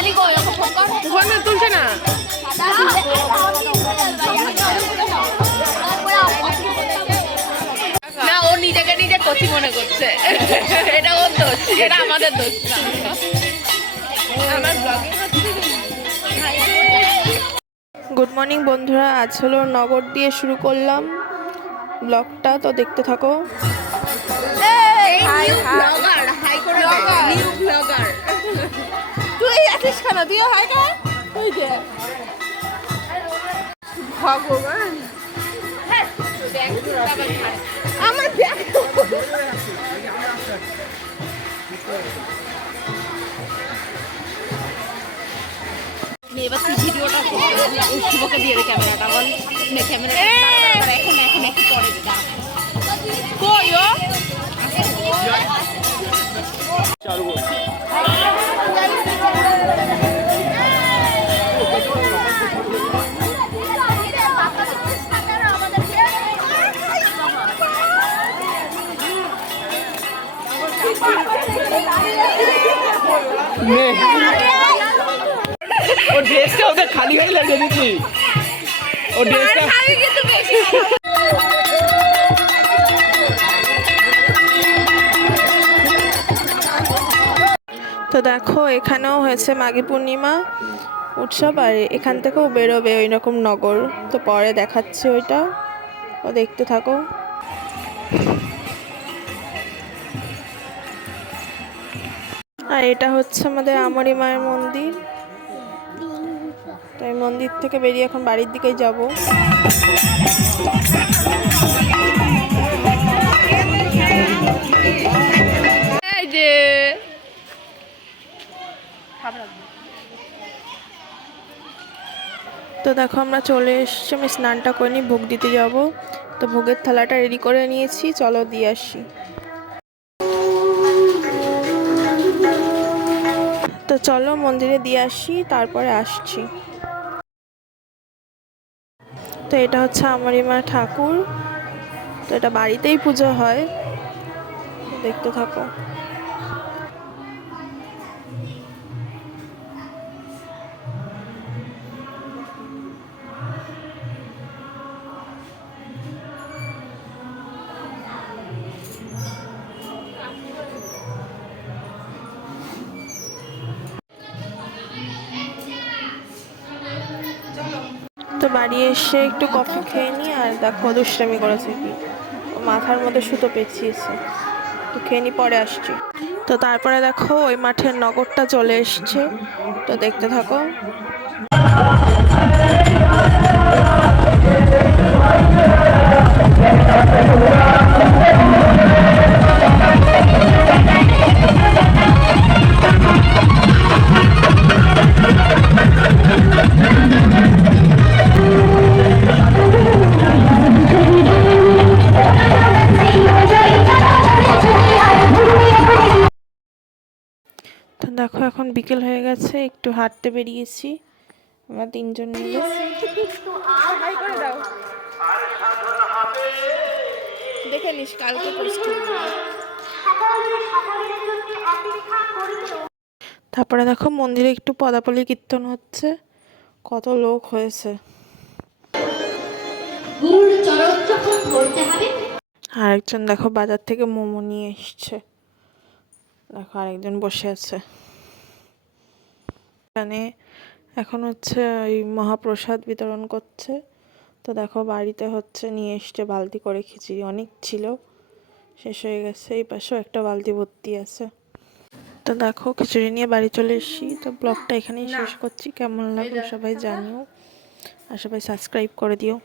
Phone তুলছে না? না ও নিজেকে নিজে কচি মনে করছে। এটা ওর দোষ এটা আমাদের দোষ আমার ব্লগিং গুড মর্নিং বন্ধুরা। আজ হলো নগর দিয়ে শুরু করলাম ব্লগটা তো দেখতে থাকো। নিউ ব্লগার হাই কেন তুইও হাই কর তুই দে ভগবান। আমার ব্যাগ। এবার তুই ভিডিওটা শুভকে দিয়ে দে ক্যামেরাটা। বল নে ক্যামেরাটা এখন এখন একটু পরে দে কই ও? ড্রেসটা খালি তো দেখো, এখানেও হয়েছে মাঘী পূর্ণিমা উৎসব, আর এখান থেকেও বেরোবে ওই রকম নগর। তো পরে দেখাচ্ছে ওইটা। ও দেখতে থাকো। আর এটা হচ্ছে আমাদের আমরি মায়ের মন্দির। তো এই মন্দির থেকে বেরিয়ে এখন বাড়ির দিকেই যাব। এই যে। তো দেখো আমরা চলে এসেছি আমি স্নানটা করে নিই ভোগ দিতে যাব। তো ভোগের থালাটা রেডি করে নিয়েছি চলো দিয়ে আসি। চলো মন্দিরে দিয়ে আসি, তারপরে আসছি। তো এটা হচ্ছে আমারই মা ঠাকুর। তো এটা বাড়িতেই পুজো হয়। দেখতে থাকো। তো বাড়ি এসে একটু কফি খেয়ে নিই আর দেখো দুষ্টামি করেছে কি। মাথার মধ্যে সুতো পেঁচিয়েছে। তো খেয়ে নি, পরে আসছি। তো তারপরে দেখো ওই মাঠের নগরটা চলে এসছে। তো দেখতে থাকো। তো দেখো এখন বিকেল হয়ে গেছে একটু হাঁটতে বেরিয়েছি। আমরা তিনজন মিলে। দাও দেখে নিস কালকে তারপরে দেখো মন্দিরে একটু পদাপলি কীর্তন হচ্ছে। কত লোক হয়েছে। গুরুর চরণ যখন ধরতে হবে। আর একজন দেখো বাজার থেকে মোমো নিয়ে এসছে। দেখো আরেকজন বসে আছে। এখানে এখন হচ্ছে ওই মহাপ্রসাদ বিতরণ করছে। তো দেখো বাড়িতে হচ্ছে নিয়ে এসছে বালতি করে খিচুড়ি। অনেক ছিল শেষ হয়ে গেছে। এই পাশেও একটা বালতি ভর্তি আছে। তো দেখো খিচুড়ি নিয়ে বাড়ি চলে এসেছি। তো ব্লগটা এখানেই শেষ করছি। কেমন লাগল সবাই জানিও। আর সবাই সাবস্ক্রাইব করে দিও।